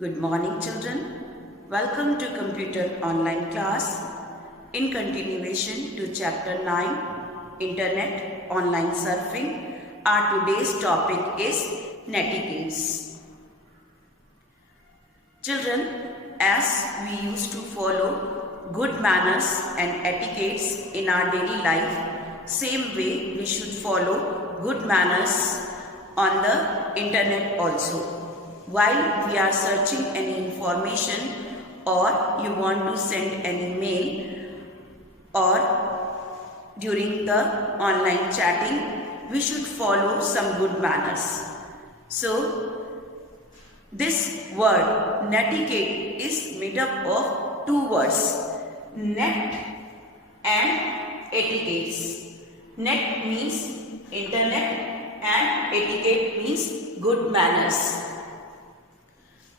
Good morning, children. Welcome to Computer Online class. In continuation to Chapter 9, Internet Online Surfing, our today's topic is Netiquettes. Children, as we used to follow good manners and etiquettes in our daily life, same way we should follow good manners on the internet also. While we are searching any information or you want to send any mail or during the online chatting, we should follow some good manners. So, this word netiquette is made up of two words, net and etiquettes. Net means internet and etiquette means good manners.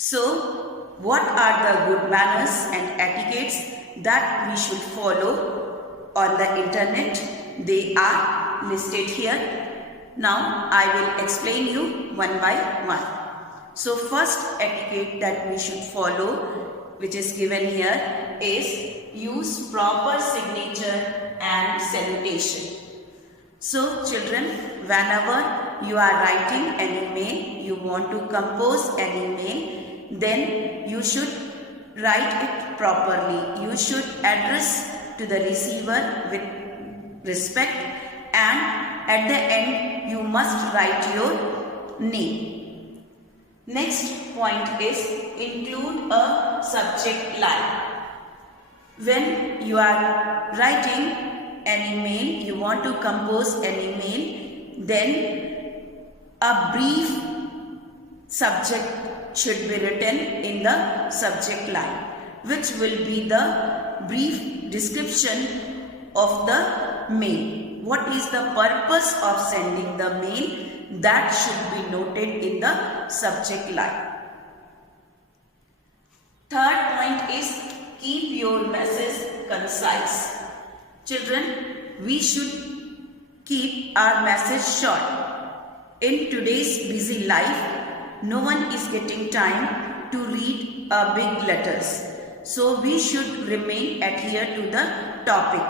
So, what are the good manners and etiquettes that we should follow on the internet? They are listed here. Now, I will explain you one by one. So, first etiquette that we should follow, which is given here, is use proper signature and salutation. So, children, whenever you are writing an email, you want to compose an email, then you should write it properly. You should address to the receiver with respect, and at the end you must write your name. Next point is include a subject line. When you are writing an email, you want to compose an email, then a brief subject should be written in the subject line, which will be the brief description of the mail. What is the purpose of sending the mail? That should be noted in the subject line. Third point is keep your message concise. Children, we should keep our message short. In today's busy life, no one is getting time to read big letters. So we should remain adhere to the topic.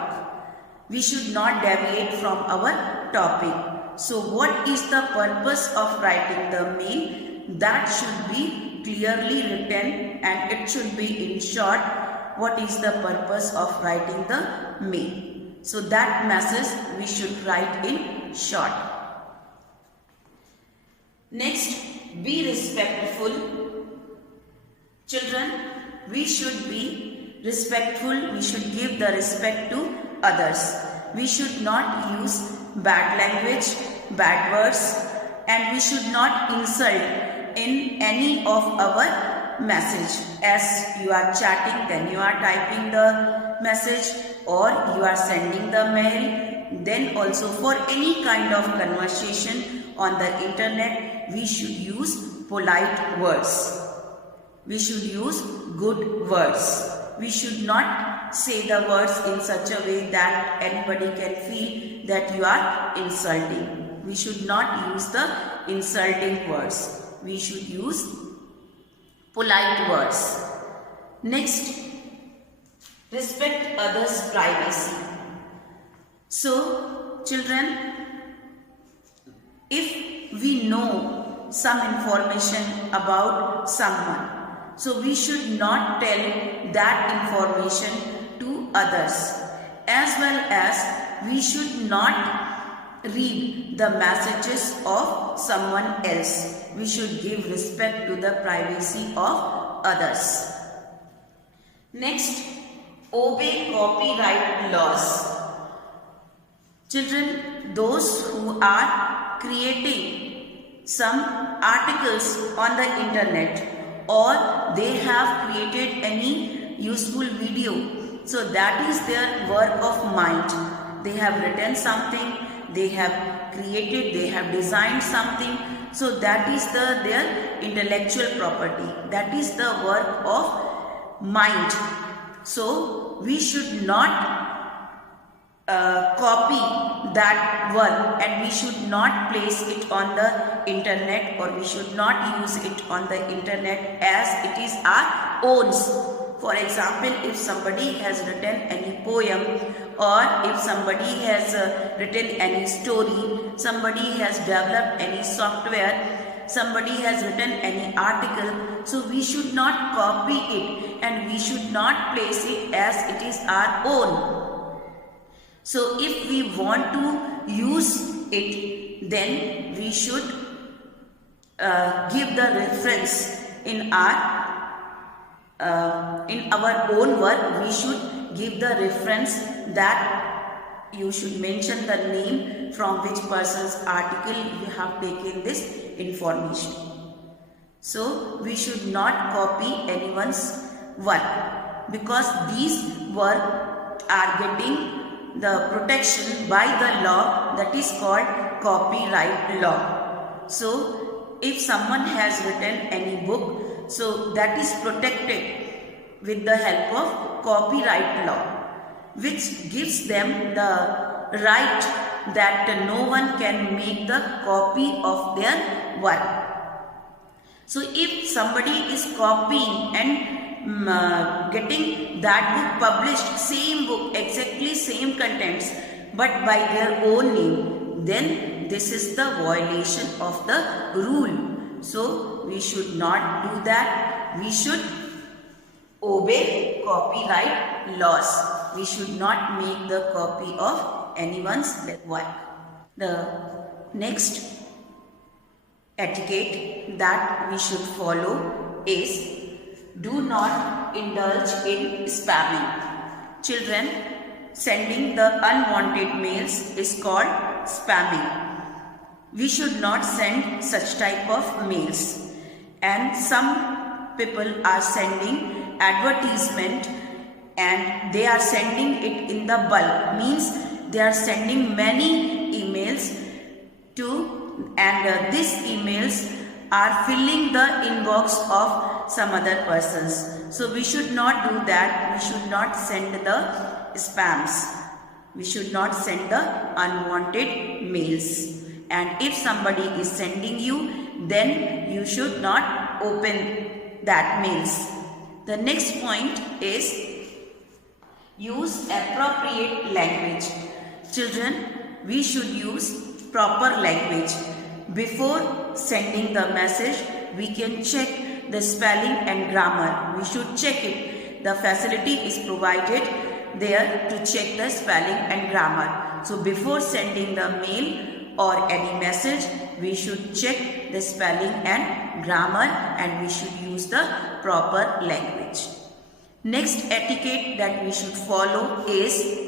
We should not deviate from our topic. So what is the purpose of writing the mail? That should be clearly written and it should be in short. What is the purpose of writing the mail? So that message we should write in short. Next, be respectful. Children, we should be respectful. We should give the respect to others. We should not use bad language, bad words, and we should not insult in any of our message. As you are chatting, then you are typing the message, or you are sending the mail. Then also for any kind of conversation on the internet, we should use polite words. We should use good words. We should not say the words in such a way that anybody can feel that you are insulting. We should not use the insulting words. We should use polite words. Next, respect others' privacy. So, children, if we know some information about someone, so we should not tell that information to others. As well as we should not read the messages of someone else. We should give respect to the privacy of others. Next, obey copyright laws. Children, those who are creating some articles on the internet, or they have created any useful video, so that is their work of mind. They have written something, they have created, they have designed something, so that is their intellectual property. That is the work of mind. So we should not copy that word, and we should not place it on the internet, or we should not use it on the internet as it is our own. For example, if somebody has written any poem, or if somebody has written any story, somebody has developed any software, somebody has written any article, so we should not copy it and we should not place it as it is our own. So if we want to use it, then we should give the reference in our own work. We should give the reference that you should mention the name from which person's article you have taken this information. So we should not copy anyone's work, because these work are getting the protection by the law that is called copyright law. So if someone has written any book, so that is protected with the help of copyright law, which gives them the right that no one can make the copy of their work. So if somebody is copying and getting that book published, same book, exactly same contents, but by their own name, then this is the violation of the rule. So we should not do that. We should obey copyright laws. We should not make the copy of anyone's work. The next etiquette that we should follow is do not indulge in spamming. Children, sending the unwanted mails is called spamming. We should not send such type of mails. And some people are sending advertisement and they are sending it in the bulk. Means they are sending many emails to, and these emails are filling the inbox of some other persons. So we should not do that. We should not send the spams. We should not send the unwanted mails. And if somebody is sending you, then you should not open that mails. The next point is use appropriate language. Children, we should use proper language. Before sending the message, we can check the spelling and grammar. We should check it. The facility is provided there to check the spelling and grammar. So before sending the mail or any message, we should check the spelling and grammar, and we should use the proper language. Next etiquette that we should follow is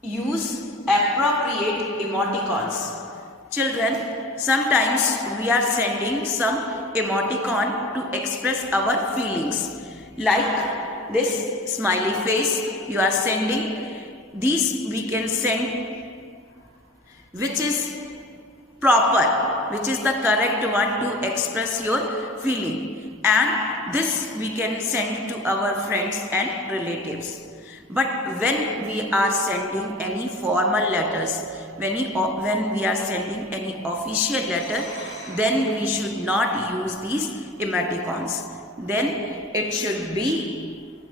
use appropriate emoticons. Children, sometimes we are sending some emoticon to express our feelings. Like this smiley face you are sending. These we can send which is proper, which is the correct one to express your feeling. And this we can send to our friends and relatives. But when we are sending any formal letters, when we are sending any official letter, then we should not use these emoticons. Then it should be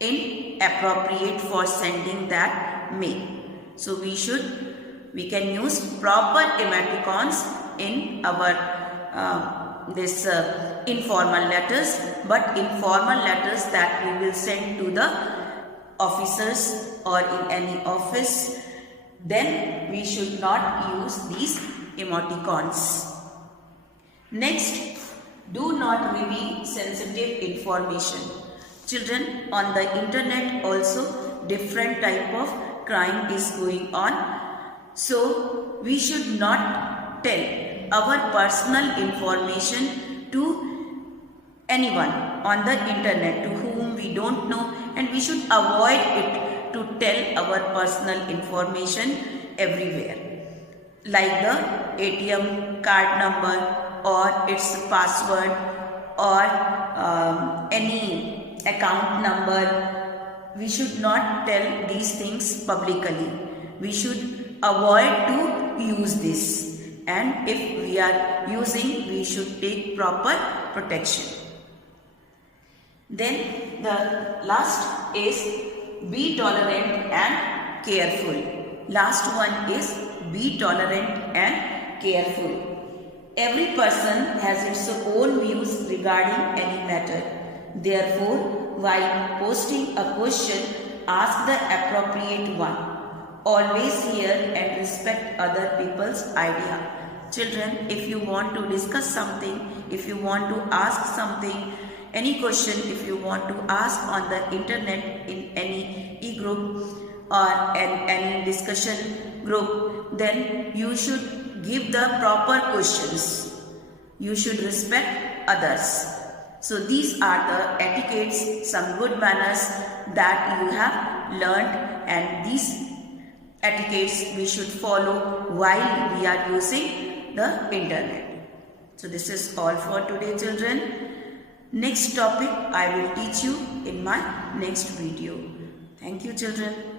inappropriate for sending that mail. So we can use proper emoticons in our informal letters, but informal letters that we will send to the officers or in any office, then we should not use these emoticons. Next, do not reveal sensitive information. Children, on the internet also different type of crime is going on. So we should not tell our personal information to anyone on the internet to whom we don't know, and we should avoid it to tell our personal information everywhere, like the ATM card number or its password or any account number we should not tell these things publicly. We should avoid to use this, and if we are using, we should take proper protection. Then the last is be tolerant and careful. Last one is be tolerant and careful. Every person has its own views regarding any matter. Therefore, while posting a question, ask the appropriate one. Always hear and respect other people's idea. Children, if you want to discuss something, if you want to ask something, any question, if you want to ask on the internet in any e-group or in any discussion group, then you should give the proper questions. You should respect others. So these are the etiquettes, some good manners that you have learned, and these etiquettes we should follow while we are using the internet. So this is all for today, children. Next topic I will teach you in my next video. Thank you, children.